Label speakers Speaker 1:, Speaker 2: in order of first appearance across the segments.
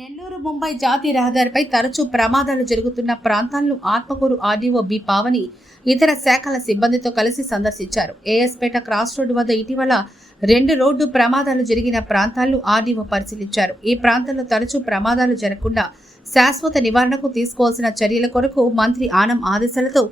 Speaker 1: నెల్లూరు ముంబై జాతీయ రహదారిపై తరచూ ప్రమాదాలు జరుగుతున్న ప్రాంతాలను ఆత్మకూరు ఆర్డీఓ బి పావని ఇతర శాఖల సిబ్బందితో కలిసి సందర్శించారు. ఏఎస్పేట క్రాస్ రోడ్డు వద్ద ఇటీవల రెండు రోడ్డు ప్రమాదాలు జరిగిన ప్రాంతాలను ఆర్డీఓ పరిశీలించారు. ఈ ప్రాంతంలో తరచూ ప్రమాదాలు జరగకుండా శాశ్వత నివారణకు తీసుకోవాల్సిన చర్యల కొరకు మంత్రి ఆనం ఆదేశాలతో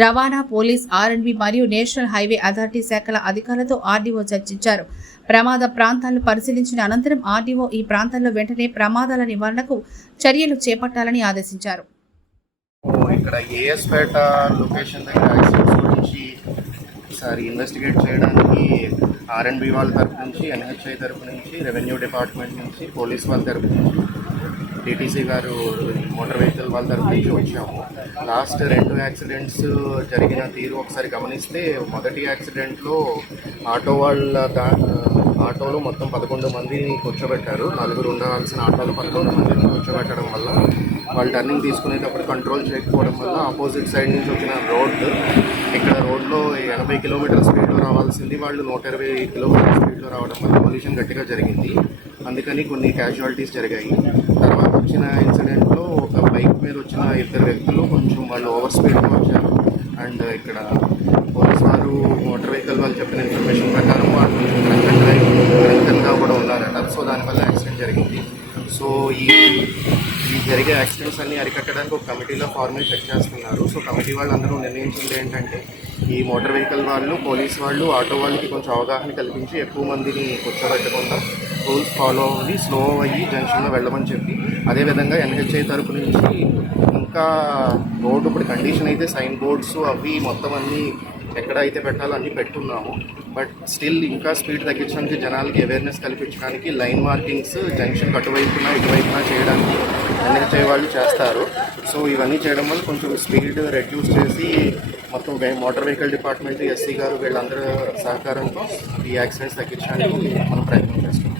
Speaker 1: రవాణా పోలీస్ ఆర్ఎండ్బి మరియు నేషనల్ హైవే అథారిటీ శాఖల అధికారులతో ఆర్డీఓ చర్చించారు. ప్రమాద ప్రాంతాలను పరిశీలించిన అనంతరం ఆర్డీఓ ఈ ప్రాంతాల్లో వెంటనే ప్రమాదాల నివారణకు చర్యలు చేపట్టాలని ఆదేశించారు.
Speaker 2: ఇక్కడ ఏఎస్పేట లొకేషన్ దగ్గర యాక్సిడెంట్స్ గురించి ఒకసారి ఇన్వెస్టిగేట్ చేయడానికి ఆర్ఎండ్బి వాళ్ళ తరపు నుంచి ఎన్హెచ్ఐ తరపు నుంచి రెవెన్యూ డిపార్ట్మెంట్ నుంచి పోలీస్ వాళ్ళ తరపు నుంచి టీటీసీ గారు మోటార్ వెహికల్ వాళ్ళ తరపు నుంచి వచ్చాము. లాస్ట్ రెండు యాక్సిడెంట్స్ జరిగిన తీరు ఒకసారి గమనిస్తే మొదటి యాక్సిడెంట్లో ఆటో వాళ్ళ దా ఆటోలో మొత్తం పదకొండు మందిని కూర్చోబెట్టారు. నలుగురు ఉండాల్సిన ఆటోలు పదకొండు మందిని కూర్చోబెట్టడం వల్ల వాళ్ళు టర్నింగ్ తీసుకునేటప్పుడు కంట్రోల్ చేయకపోవడం వల్ల ఆపోజిట్ సైడ్ నుంచి వచ్చిన రోడ్ ఇక్కడ రోడ్లో ఎనభై కిలోమీటర్ స్పీడ్లో రావాల్సింది వాళ్ళు నూట ఇరవై కిలోమీటర్ స్పీడ్లో రావడం వల్ల పొల్యూషన్ గట్టిగా జరిగింది. అందుకని కొన్ని క్యాజువాలిటీస్ జరిగాయి. తర్వాత వచ్చిన ఇన్సిడెంట్లో ఒక బైక్ మీద వచ్చిన ఇద్దరు వ్యక్తులు కొంచెం వాళ్ళు ఓవర్ స్పీడ్గా వచ్చారు అండ్ ఇక్కడ పోలీస్ వారు మోటార్ వెహికల్ వాళ్ళు చెప్పిన ఇన్ఫర్మేషన్ ప్రకారం వాళ్ళు కొంచెం అండ్ డ్రింకన్గా కూడా ఉన్నారట. సో దానివల్ల యాక్సిడెంట్ జరిగింది. సో ఈ ఈ జరిగే యాక్సిడెంట్స్ అన్ని అరికట్టడానికి ఒక కమిటీలో ఫార్మల్ చెక్ చేస్తున్నారు. సో కమిటీ వాళ్ళందరూ నిర్ణయించింది ఏంటంటే ఈ మోటార్ వెహికల్ వాళ్ళు పోలీస్ వాళ్ళు ఆటో వాళ్ళకి కొంచెం అవగాహన కల్పించి ఎక్కువ మందిని కూర్చోబెట్టకుండా రూల్స్ ఫాలో అవ్వి స్లో అయ్యి జంక్షన్లో వెళ్ళమని చెప్పి. అదేవిధంగా ఎన్హెచ్ఐ తరపు నుంచి ఇంకా రోడ్డు ఇప్పుడు కండిషన్ అయితే సైన్ బోర్డ్స్ అవి మొత్తం అన్నీ ఎక్కడ అయితే పెట్టాలో అన్నీ పెట్టున్నాము. బట్ స్టిల్ ఇంకా స్పీడ్ తగ్గించడానికి జనాలకి అవేర్నెస్ కల్పించడానికి లైన్ మార్కింగ్స్ జంక్షన్ అటువైపున ఇటువైపున చేయడానికి ఎన్హెచ్ఐ వాళ్ళు చేస్తారు. సో ఇవన్నీ చేయడం వల్ల కొంచెం స్పీడ్ రెడ్యూస్ చేసి మొత్తం మోటార్ వెహికల్ డిపార్ట్మెంట్ ఎస్సీ గారు వీళ్ళందరూ సహకారంతో ఈ యాక్సిడెంట్స్ తగ్గించడానికి మనం ప్రయత్నం చేస్తున్నాం.